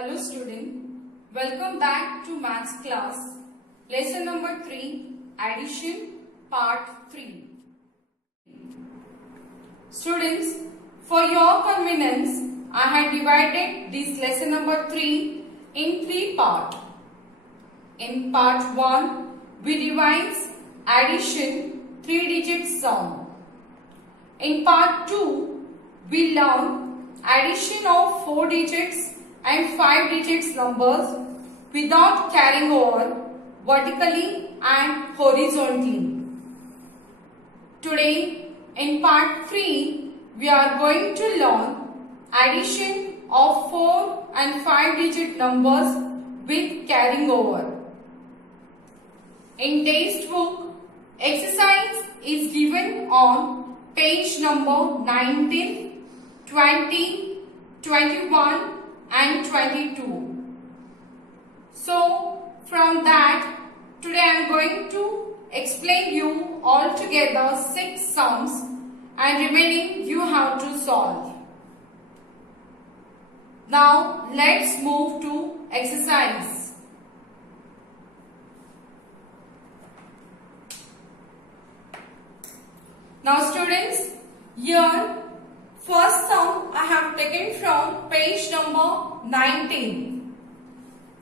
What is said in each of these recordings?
Hello student, welcome back to maths class. Lesson number 3, addition part 3. Students, for your convenience, I have divided this lesson number 3 in 3 parts. In part 1, we revise addition 3-digit sum. In part 2, we learn addition of 4 digits and 5 digits numbers without carrying over vertically and horizontally. Today in part 3 we are going to learn addition of 4 and 5 digit numbers with carrying over. In textbook, exercise is given on page number 19, 20, 21 and 22. So from that, today I am going to explain you altogether 6 sums and remaining you have to solve. Now let's move to exercise. Now students, here first sum I have taken from page number 19.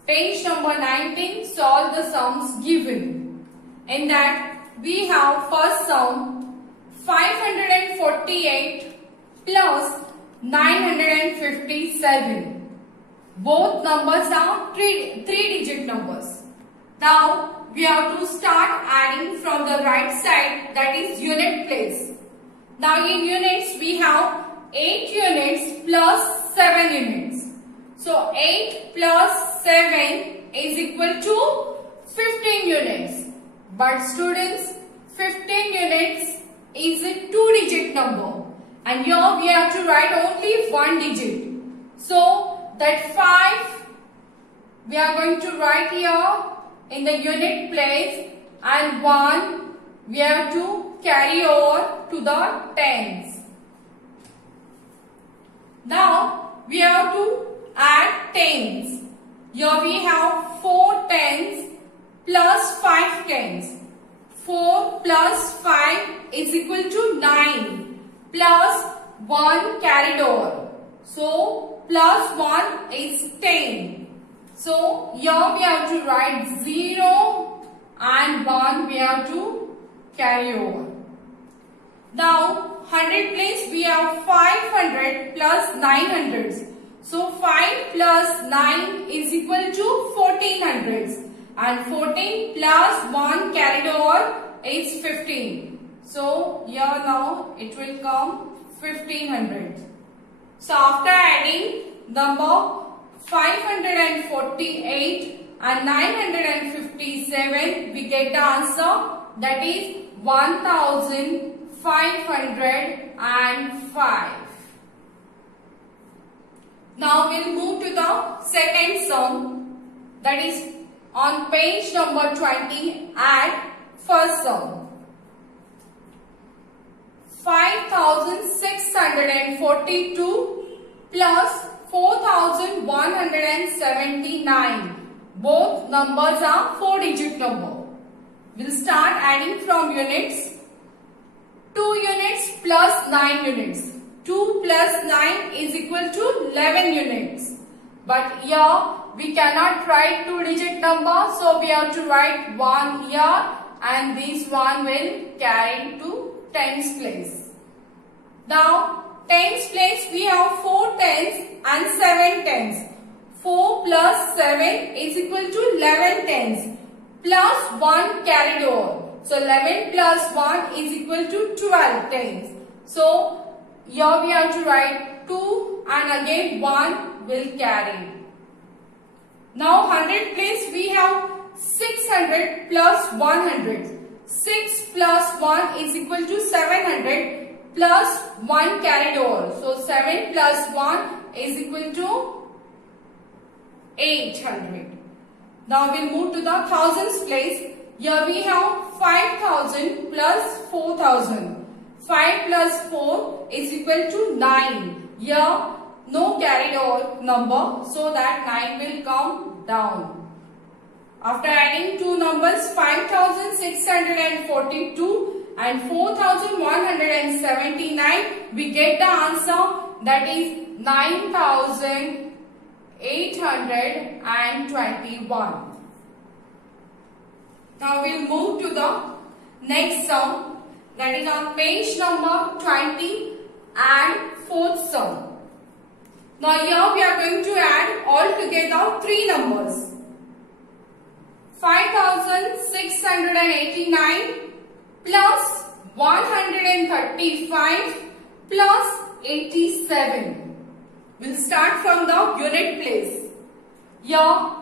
Page number 19, solve the sums given. In that we have first sum 548 plus 957. Both numbers are 3-digit numbers. Now we have to start adding from the right side, that is unit place. Now in units we have 8 units plus 7 units. So 8 plus 7 is equal to 15 units. But students, 15 units is a 2-digit number. And here we have to write only 1 digit. So that 5 we are going to write here in the unit place, and 1 we have to carry over to the tens. Now we have to add tens. Here we have 4 tens plus 5 tens. 4 plus 5 is equal to 9 plus 1 carried over. So plus 1 is 10. So here we have to write 0 and 1 we have to carry over. Now 100 place we have 500 plus 900s. So 5 plus 9 is equal to 1400s. And 14 plus 1 carried over is 15. So here now it will come 1500. So after adding number 548 and 957, we get the answer, that is 1505. Now we'll move to the second sum, that is on page number 20. Add first sum. 5642 plus 4179. Both numbers are 4-digit number. We'll start adding from units. 2 units plus 9 units. 2 plus 9 is equal to 11 units. But here we cannot write 2-digit number, so we have to write 1 here, and this one will carry to tens place. Now tens place we have 4 tens and 7 tens. 4 plus 7 is equal to 11 tens plus 1 carried over. So 11 plus 1 is equal to 12 tens. So here we have to write 2 and again 1 will carry. Now 100 place we have 600 plus 100. 6 plus 1 is equal to 700 plus 1 carried over. So 7 plus 1 is equal to 800. Now we'll move to the thousands place. Here we have 5000 plus 4000. 5 plus 4 is equal to 9. Here no carried over number, so that 9 will come down. After adding two numbers 5642 and 4179, we get the answer, that is 9821. Now we'll move to the next sum, that is on page number 20, add fourth sum. Now here we are going to add all together three numbers. 5689 plus 135 plus 87. We'll start from the unit place. Here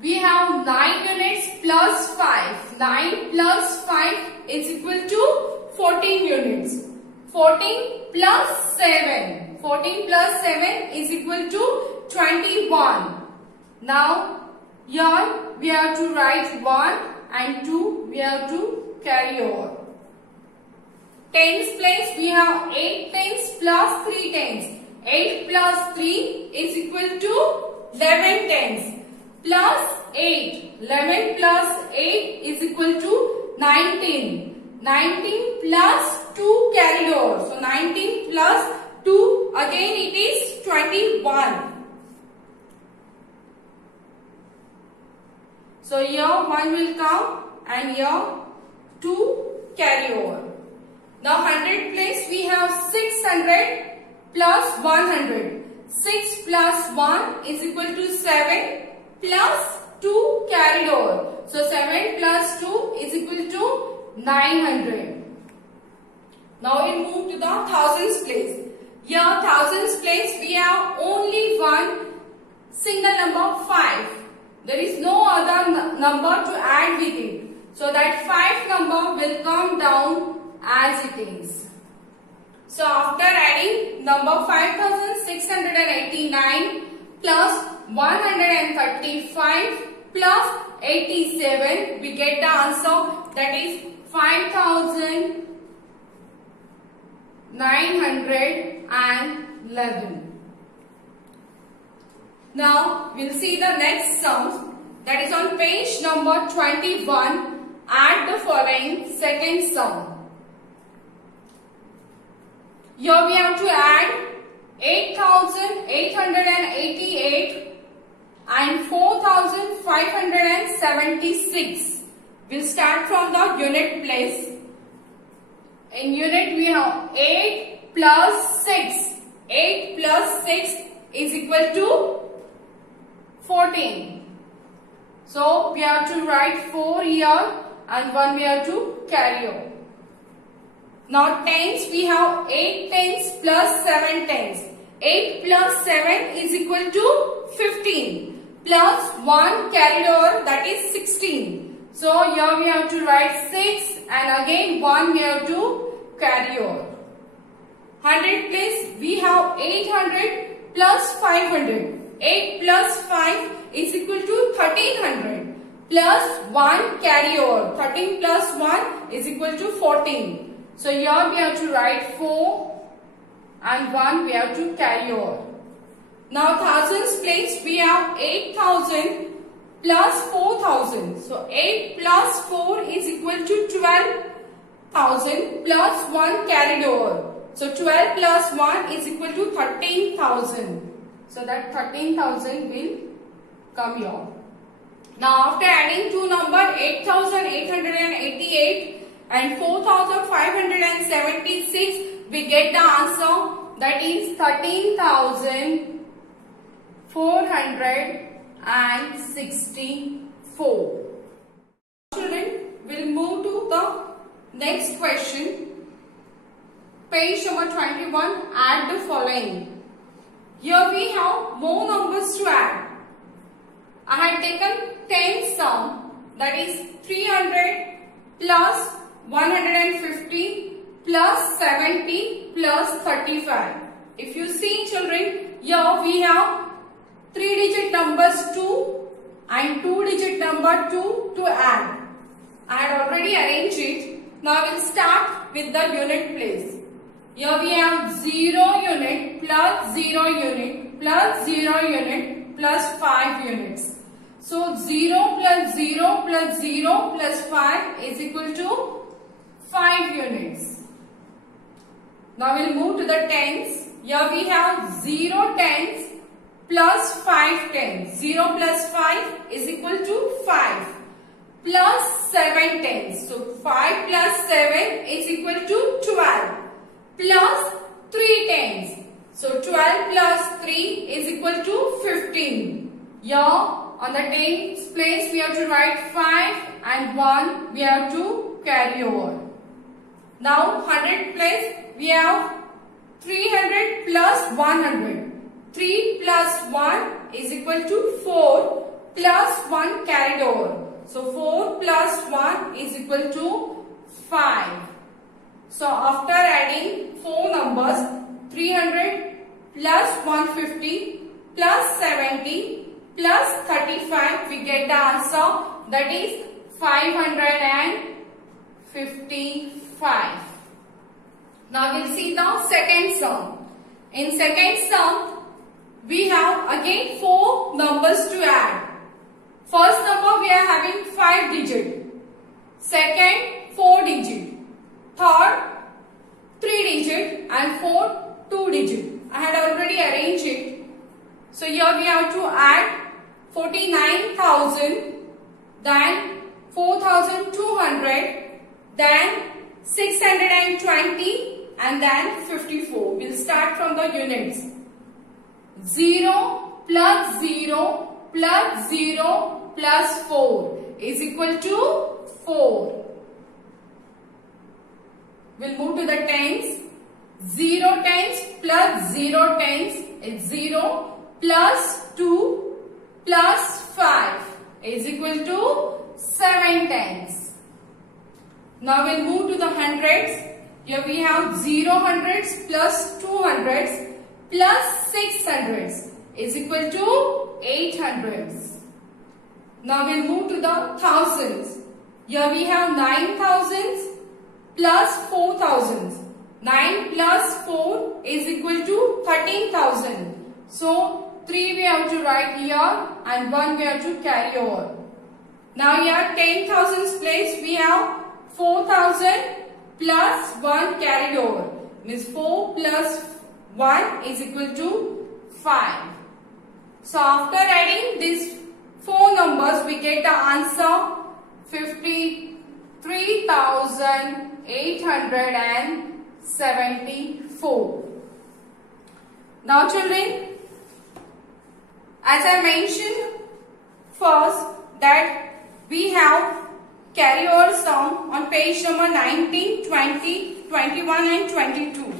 we have 9 units plus 5. 9 plus 5 is equal to 14 units. 14 plus 7. 14 plus 7 is equal to 21. Now here we have to write 1 and 2 we have to carry over. Tens place we have 8 tens plus 3 tens. 8 plus 3 is equal to 11 tens plus 8. 11 plus 8 is equal to 19. 19 plus 2 carried over. So 19 plus 2, again it is 21. So here 1 will come and here 2 carry over. Now 100 place we have 600 plus 100. 6 plus 1 is equal to 7 plus 2 carried over. So 7 plus 2 is equal to 900. Now we move to the thousands place. Here thousands place we have only one single number 5. There is no other number to add with it. So that 5 number will come down as it is. So after adding number 5689 plus 135 plus 87, we get the answer, that is 5911. Now we'll see the next sums, that is on page number 21. Add the following second sum. Here we have to add 8888 and 4576. We'll start from the unit place. In unit we have 8 plus 6. 8 plus 6 is equal to 14. So we have to write 4 here and 1 we have to carry over. Now tens we have 8 tens plus 7 tens. 8 plus 7 is equal to 15 plus 1 carried over, that is 16. So here we have to write 6 and again 1 we have to carry over. 100 place we have 800 plus 500. 8 plus 5 is equal to 1300 plus 1 carry over. 13 plus 1 is equal to 14. So here we have to write 4 and 1 we have to carry over. Now thousands place we have 8000 plus 4000. So 8 plus 4 is equal to 12,000 plus 1 carried over. So 12 plus 1 is equal to 13,000. So that 13,000 will come here. Now after adding two numbers 8888 and 4576, we get the answer, that is 13,464. Children, we'll move to the next question. Page number 21, add the following. Here we have more numbers to add. I had taken 10 sum, that is 300 plus 150 plus 70 plus 35. If you see children, here we have 3-digit numbers 2 and 2-digit number 2 to add. I had already arranged it. Now we'll start with the unit place. Here we have 0 unit plus 0 unit plus 0 unit plus 5 units. So 0 plus 0 plus 0 plus 5 is equal to 5 units. Now we'll move to the tens. Here we have 0 tens plus 5 tens. 0 plus 5 is equal to 5 plus 7 tens. So 5 plus 7 is equal to 12 plus 3 tens. So 12 plus 3 is equal to 15. Here on the tens place we have to write 5 and 1 we have to carry over. Now 100 place we have 300 plus 100. 3 plus 1 is equal to 4 plus 1 carried over. So 4 plus 1 is equal to 5. So after adding 4 numbers, 300 plus 150 plus 70 plus 35, we get the answer, that is 555. Now we'll see the second sum. In second sum, we have again 4 numbers to add. First number we are having 5 digit. Second 4 digit. Third 3 digit and fourth 2 digit. I had already arranged it. So here we have to add 49,000, then 4,200, then 620 and then 54. We'll start from the units. 0 plus 0 plus 0 plus 4 is equal to 4. We'll move to the tens. 0 tens plus 0 tens is 0 plus 2 plus 5 is equal to 7 tens. Now we'll move to the hundreds. Here we have 0 hundreds plus 2 hundreds plus 6 hundreds is equal to 8 hundreds. Now we'll move to the thousands. Here we have 9 thousands plus 4 thousands. 9 plus 4 is equal to 13,000. So 3 we have to write here and 1 we have to carry over. Now here 10,000's place we have 4,000 plus 1 carried over. Means 4 plus 1 is equal to 5. So after adding these 4 numbers we get the answer 53,874. Now children, as I mentioned first that we have carry over sum on page number 19, 20, 21 and 22.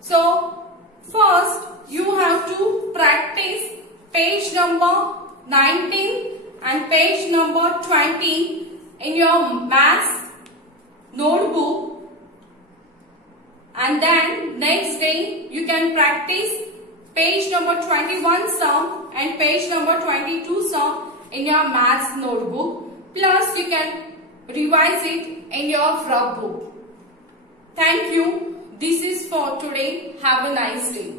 So first you have to practice page number 19 and page number 20 in your maths notebook, and then next day you can practice page number 21 sum and page number 22 sum in your maths notebook, plus you can revise it in your rough book. Thank you. This is for today. Have a nice day.